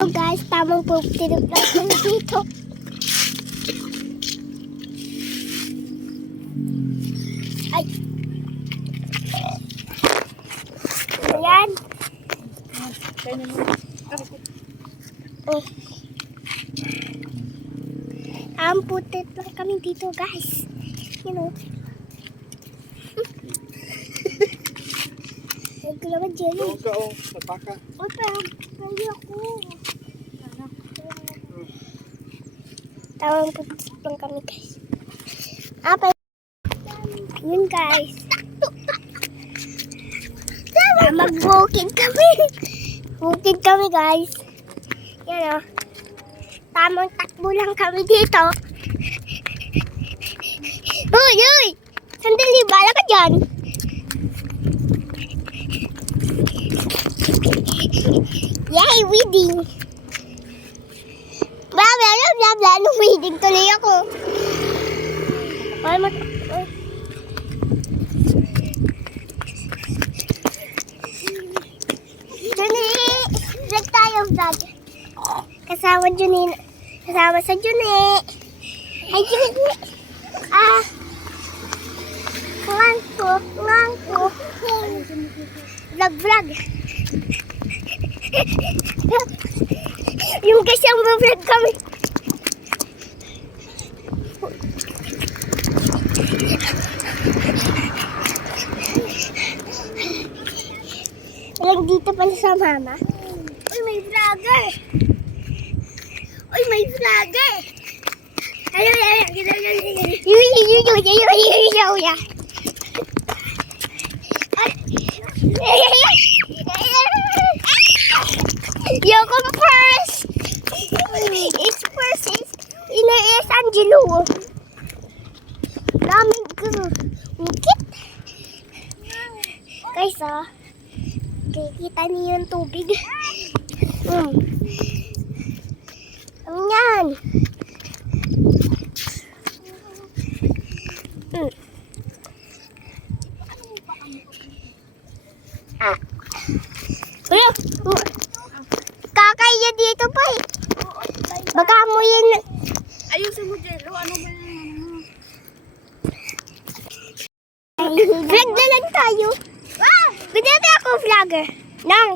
So guys, tamang po tinuplan kami dito. Ay. Ayan. Oh. Ang putit lang kami dito guys. You know. Huwag naman jelly. Huwag ka oh, sa baka. O pero, pwede ako. Tawang putit lang kami guys. Yun guys. Mag-bukid kami. Bukid kami guys. Yan o. Tamang takbo lang kami dito. Uy, uy! Sandali, bala ka dyan. Yay, weeding. Bla, bla, bla, bla, bla. Nung weeding tuloy ako. Juni, vlog tayo, vlog. Kasama Juni. Kasama sa Juni. Hi, Juni. Ngangko. Vlog, vlog. Yung kasi ang vlog kami. Walang dito pala sa mama. Uy, may vlogger. Uy, may vlogger. Yoko first. It's first. It's Angelo. Daming ukit. Guys, kikita niyo yung tubig. Ano yan? Kakaya dito pa eh. Baka mo yan. Ayusin mo, Jello. Ano ba yan? Vlog na lang tayo. Ganyan ako vlogger. Nang.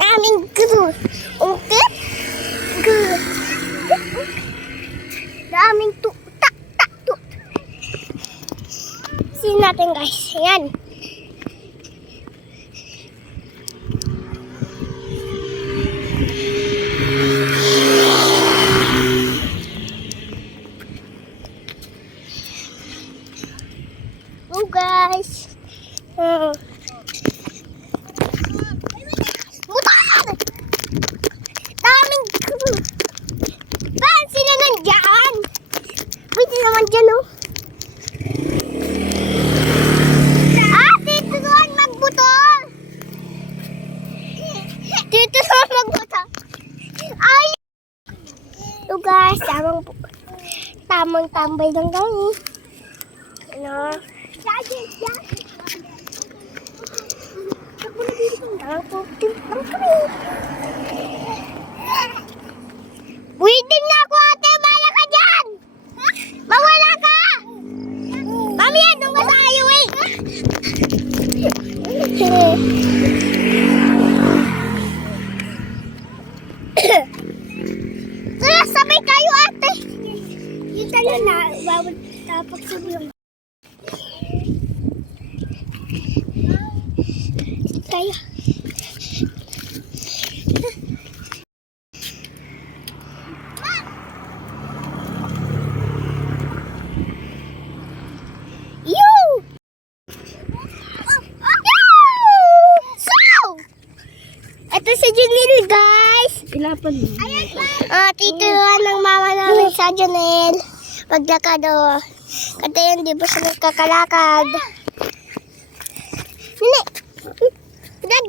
Daming good. Okay? Good. Daming tak. Sin natin guys. Ayan. Oh guys. Butan! Daming saan sila nandiyan? Pwede naman dyan oh. Dito doon magbutol. Dito doon magbutol. Ay! So guys, tamang tambay lang kami. Ano? Waiting na ako ate, bala ka dyan! Mawala ka! Mamaya, doon ka sa highway! Tara, sabay tayo ate! Yung talo na, bawal tapos sabihin. Tayo. Ito si Janelle, guys. Ilapan mo. Tituan ng mama namin sa Janelle. Paglakad, Kata yun, di ba siya nagkakalakad? Nene! Dag!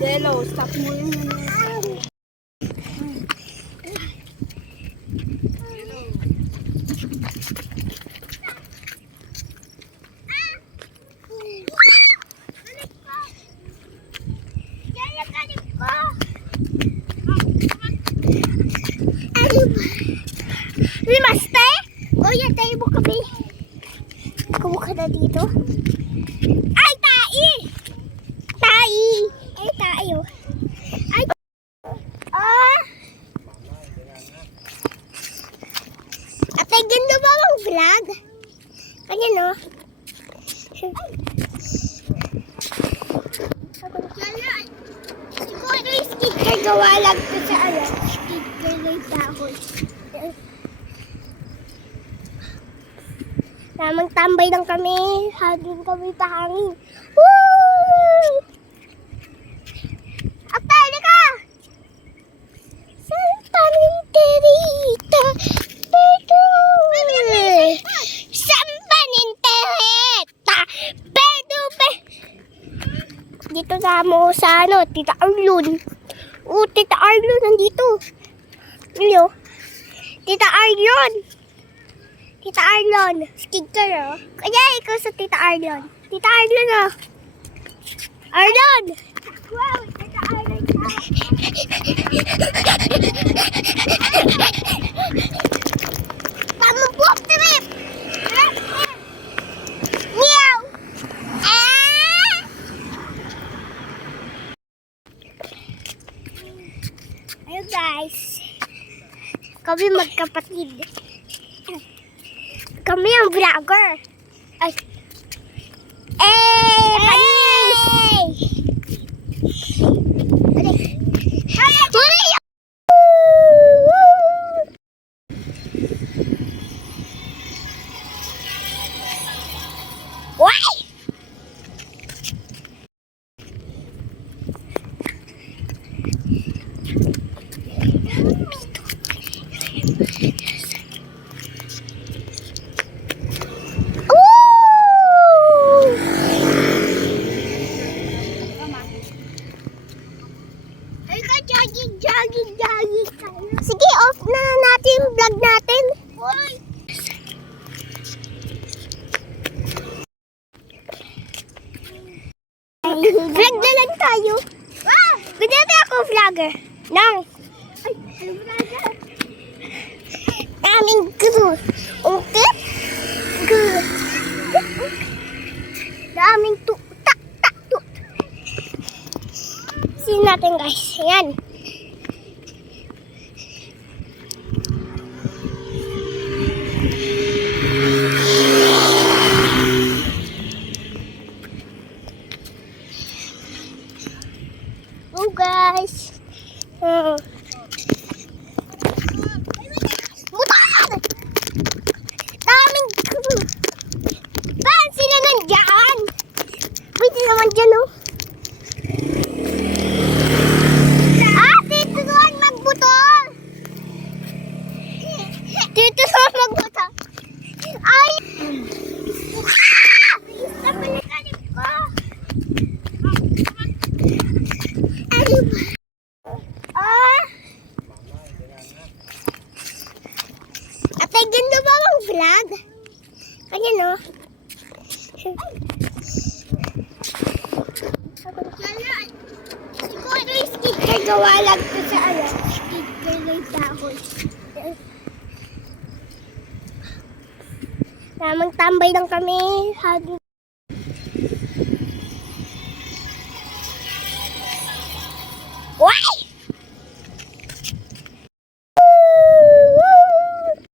Jello, stop mo yun. Kuya, tayo mo kami. Kumuha na dito. Ay, tai! Tai! Ay, tai, oh. Ay, ah! Ate, ganda ba ang vlog? Kanya, no? Siguro yung sticker gawa lang ko sa sticker ng dahon. Namang tambay lang kami. Hagin kami pahangin. Woo! Aktali ka! Santa Ninterita. Pero... Santa Ninterita. Pero... Dito na mo sa Tita Arlon. Tita Arlon nandito. Ano? Tita Arlon. Tita Arlon. Sticker, oh. Kaya ikaw sa Tita Arlon. Tita Arlon, oh. Arlon! Wow, Tita Arlon. Tamang buhok trip! Meow! Ah! Ayun, guys. Kami magkapatid. Kami ang vlogger. Ay. Panis! Why? Jogging tayo. Sige, off na natin yung vlog natin. Vlog na lang tayo. Pwede ako vlogger. Nang. Ay, ano vlogger? Daming good. Okay? Good. Daming tak. Sin natin, guys. Ayan. Oh, guys. Butan! Daming saan sila nandyan? Pwede naman dyan, oh. Dito doon magbutol. Dito doon magbutol. Ay! Bilis na palikalip ko. Ano ba? Ate, ganda ba ang vlog? Kanya, no? Siguro yung sticker gawa lang ko sa sticker ng dahon. Namang tambay lang kami. Hagin. Why?